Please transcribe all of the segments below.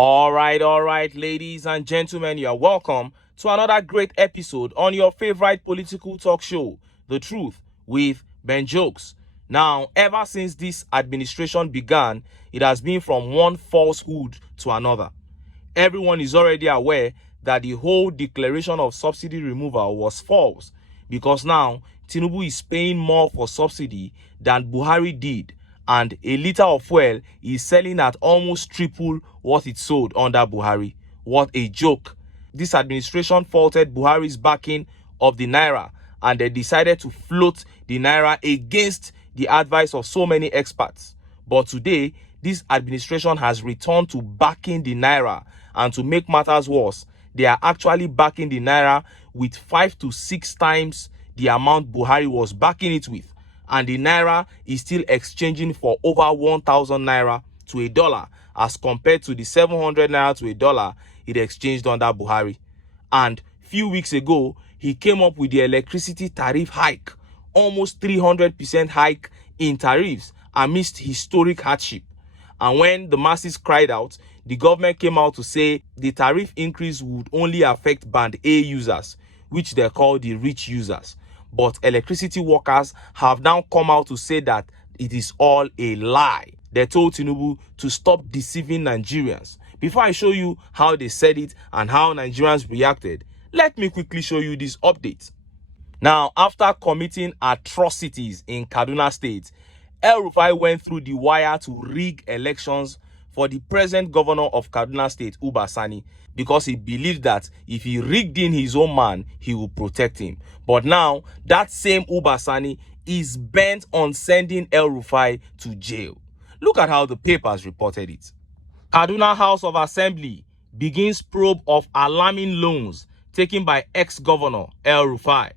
All right, ladies and gentlemen, you are welcome to another great episode on your favorite political talk show, The Truth with Ben Jokes. Now, ever since this administration began, it has been from one falsehood to another. Everyone is already aware that the whole declaration of subsidy removal was false because now TINUBU is paying more for subsidy than Buhari did, and a liter of fuel is selling at almost triple what it sold under Buhari. What a joke. This administration faulted Buhari's backing of the Naira, and they decided to float the Naira against the advice of so many experts. But today, this administration has returned to backing the Naira, and to make matters worse, they are actually backing the Naira with 5 to 6 times the amount Buhari was backing it with. And the Naira is still exchanging for over 1,000 Naira to a dollar as compared to the 700 Naira to a dollar it exchanged under Buhari. And few weeks ago, he came up with the electricity tariff hike, almost 300% hike in tariffs amidst historic hardship. And when the masses cried out, the government came out to say the tariff increase would only affect band A users, which they call the rich users. But electricity workers have now come out to say that it is all a lie. They told TINUBU to stop deceiving Nigerians. Before I show you how they said it and how Nigerians reacted, let me quickly show you this update. Now, after committing atrocities in Kaduna State, EL-Rufai went through the wire to rig elections for the present governor of Kaduna State, Sani, because he believed that if he rigged in his own man, he would protect him. But now, that same Sani is bent on sending EL-Rufai to jail. Look at how the papers reported it. Kaduna House of Assembly begins probe of alarming loans taken by ex-governor EL-Rufai.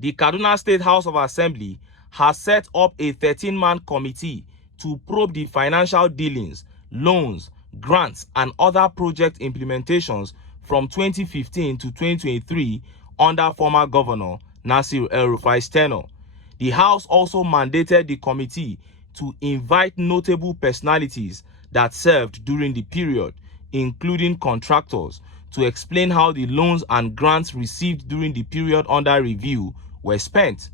The Kaduna State House of Assembly has set up a 13-man committee to probe the financial dealings, loans, grants, and other project implementations from 2015 to 2023 under former governor Nasir El-Rufai's tenure. The House also mandated the committee to invite notable personalities that served during the period, including contractors, to explain how the loans and grants received during the period under review were spent.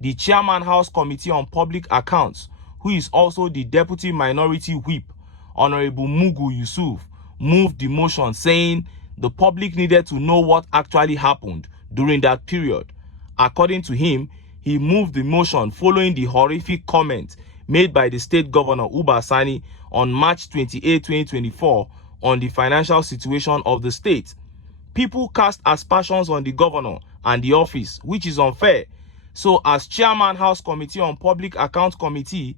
The Chairman House Committee on Public Accounts, who is also the Deputy Minority Whip, Honorable Mugu Yusuf, moved the motion saying the public needed to know what actually happened during that period. According to him, he moved the motion following the horrific comment made by the state governor Sani on March 28, 2024 on the financial situation of the state. People cast aspersions on the governor and the office, which is unfair. So as Chairman House Committee on Public Account Committee,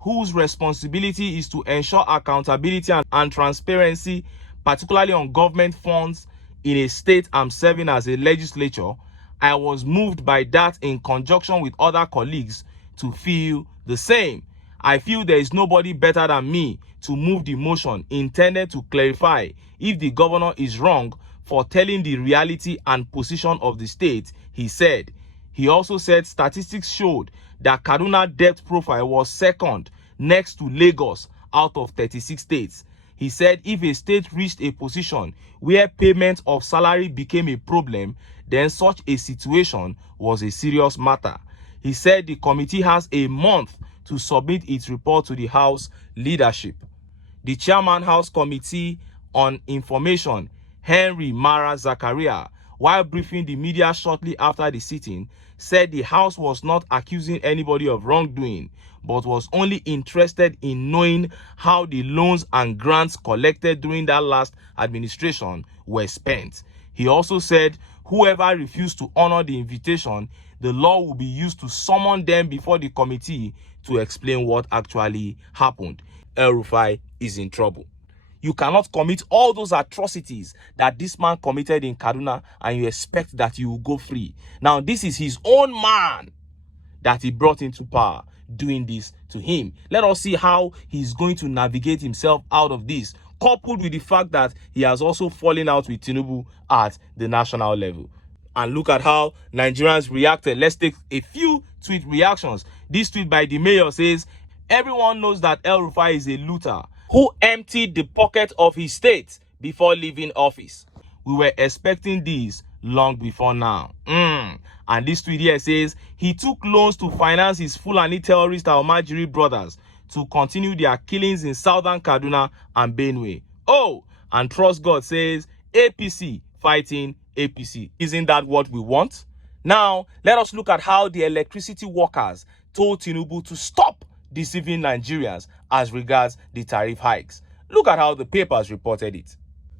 whose responsibility is to ensure accountability and transparency, particularly on government funds in a state I'm serving as a legislature, I was moved by that in conjunction with other colleagues to feel the same. I feel there is nobody better than me to move the motion intended to clarify if the governor is wrong for telling the reality and position of the state, he said. He also said statistics showed that Kaduna debt profile was second next to Lagos out of 36 states. He said if a state reached a position where payment of salary became a problem, then such a situation was a serious matter. He said the committee has a month to submit its report to the House leadership. The Chairman House Committee on Information, Henry Mara Zakaria, while briefing the media shortly after the sitting, said the House was not accusing anybody of wrongdoing, but was only interested in knowing how the loans and grants collected during that last administration were spent. He also said whoever refused to honor the invitation, the law will be used to summon them before the committee to explain what actually happened. El-Rufai is in trouble. You cannot commit all those atrocities that this man committed in Kaduna and you expect that you will go free. Now, this is his own man that he brought into power doing this to him. Let us see how he's going to navigate himself out of this, coupled with the fact that he has also fallen out with TINUBU at the national level. And look at how Nigerians reacted. Let's take a few tweet reactions. This tweet by the mayor says, everyone knows that El-Rufai is a looter. who emptied the pocket of his state before leaving office. We were expecting this long before now. And this tweet here says he took loans to finance his Fulani terrorist Almajiri brothers to continue their killings in southern Kaduna and Benue. Oh, and Trust God says APC fighting APC. Isn't that what we want? Now, let us look at how the electricity workers told TINUBU to stop deceiving Nigerians as regards the tariff hikes. Look at how the papers reported it.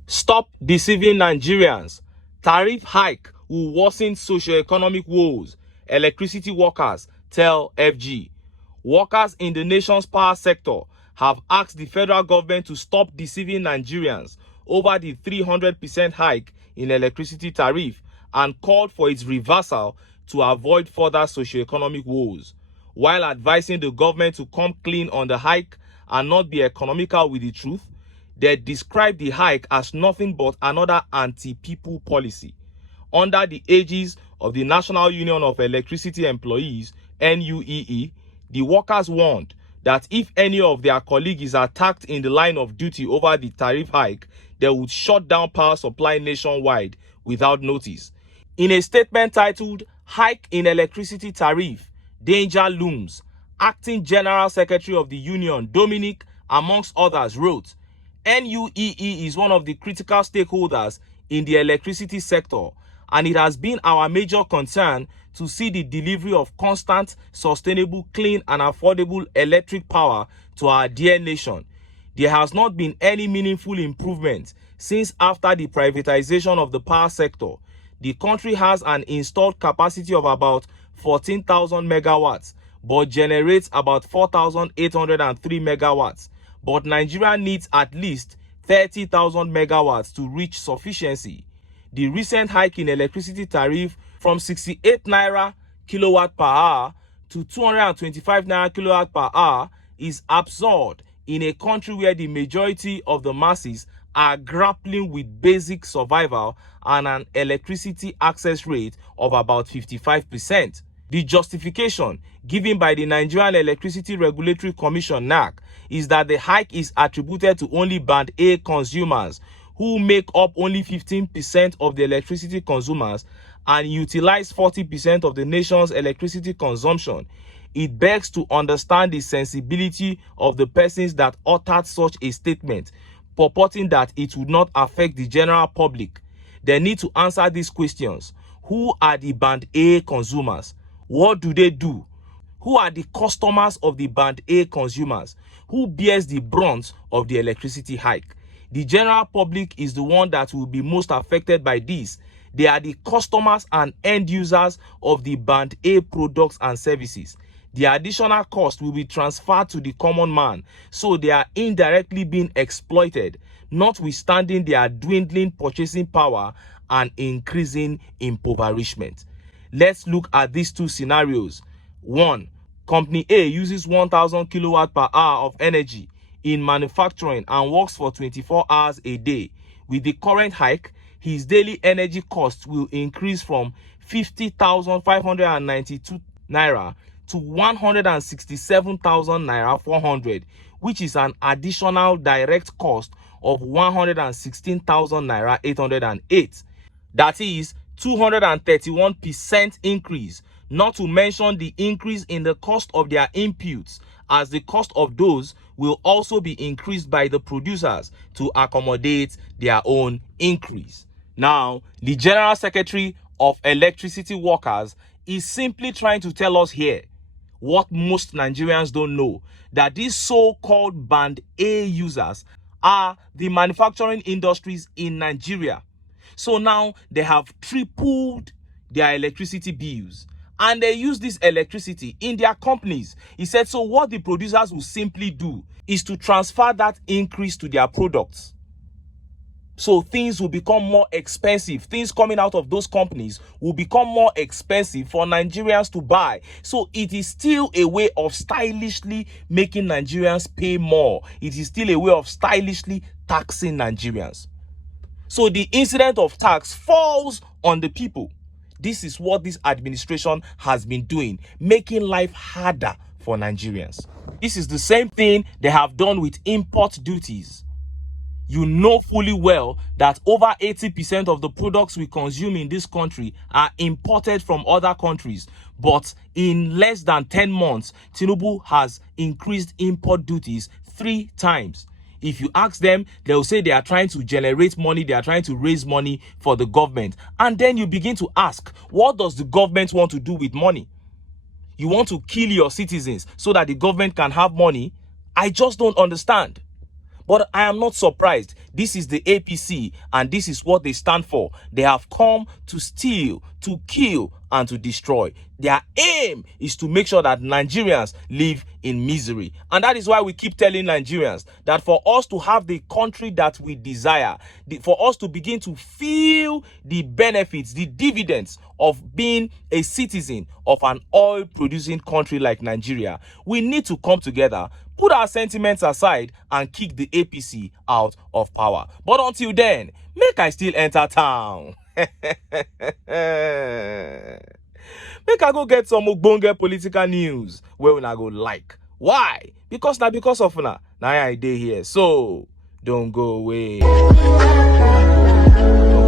Stop deceiving Nigerians. Tariff hike will worsen socio-economic woes. Electricity workers tell FG. Workers in the nation's power sector have asked the federal government to stop deceiving Nigerians over the 300% hike in electricity tariff and called for its reversal to avoid further socio-economic woes. While advising the government to come clean on the hike and not be economical with the truth, they described the hike as nothing but another anti-people policy. Under the aegis of the National Union of Electricity Employees, NUEE, the workers warned that if any of their colleagues is attacked in the line of duty over the tariff hike, they would shut down power supply nationwide without notice. In a statement titled, "Hike in Electricity Tariff, Danger Looms," Acting General Secretary of the Union, Dominic, amongst others, wrote, NUEE is one of the critical stakeholders in the electricity sector, and it has been our major concern to see the delivery of constant, sustainable, clean, and affordable electric power to our dear nation. There has not been any meaningful improvement since after the privatization of the power sector. The country has an installed capacity of about 14,000 megawatts, but generates about 4,803 megawatts. But Nigeria needs at least 30,000 megawatts to reach sufficiency. The recent hike in electricity tariff from 68 naira kilowatt per hour to 225 naira kilowatt per hour is absurd in a country where the majority of the masses are grappling with basic survival and an electricity access rate of about 55%. The justification given by the Nigerian Electricity Regulatory Commission (NAC) is that the hike is attributed to only Band A consumers, who make up only 15% of the electricity consumers and utilize 40% of the nation's electricity consumption. It begs to understand the sensibility of the persons that uttered such a statement, purporting that it would not affect the general public. They need to answer these questions. Who are the Band A consumers? What do they do? Who are the customers of the Band A consumers? Who bears the brunt of the electricity hike? The general public is the one that will be most affected by this. They are the customers and end users of the Band A products and services. The additional cost will be transferred to the common man, so they are indirectly being exploited, notwithstanding their dwindling purchasing power and increasing impoverishment. Let's look at these two scenarios. 1. Company A uses 1,000 kilowatt per hour of energy in manufacturing and works for 24 hours a day. With the current hike, his daily energy costs will increase from 50,592 naira to 167,000 naira 400, which is an additional direct cost of 116,000 naira 808. That is 231% increase, not to mention the increase in the cost of their inputs, as the cost of those will also be increased by the producers to accommodate their own increase. Now, the General Secretary of Electricity Workers is simply trying to tell us here what most Nigerians don't know, that these so-called Band A users are the manufacturing industries in Nigeria. So now they have tripled their electricity bills, and they use this electricity in their companies. He said, so what the producers will simply do is to transfer that increase to their products. So things will become more expensive. Things coming out of those companies will become more expensive for Nigerians to buy. So it is still a way of stylishly making Nigerians pay more. It is still a way of stylishly taxing Nigerians. So the incident of tax falls on the people. This is what this administration has been doing, making life harder for Nigerians. This is the same thing they have done with import duties. You know fully well that over 80% of the products we consume in this country are imported from other countries. But in less than 10 months, TINUBU has increased import duties 3 times. If you ask them, they'll say they are trying to generate money, they are trying to raise money for the government. And then you begin to ask, what does the government want to do with money? You want to kill your citizens so that the government can have money? I just don't understand. But I am not surprised. This is the APC and this is what they stand for. They have come to steal, to kill, and to destroy. Their aim is to make sure that Nigerians live in misery. And that is why we keep telling Nigerians that for us to have the country that we desire, for us to begin to feel the benefits, the dividends of being a citizen of an oil-producing country like Nigeria, we need to come together, put our sentiments aside, and kick the APC out of power. But until then, make I still enter town. Make I go get some ogbonge political news where una go like. Why? Because of una. Now I dey here. So don't go away. Don't go.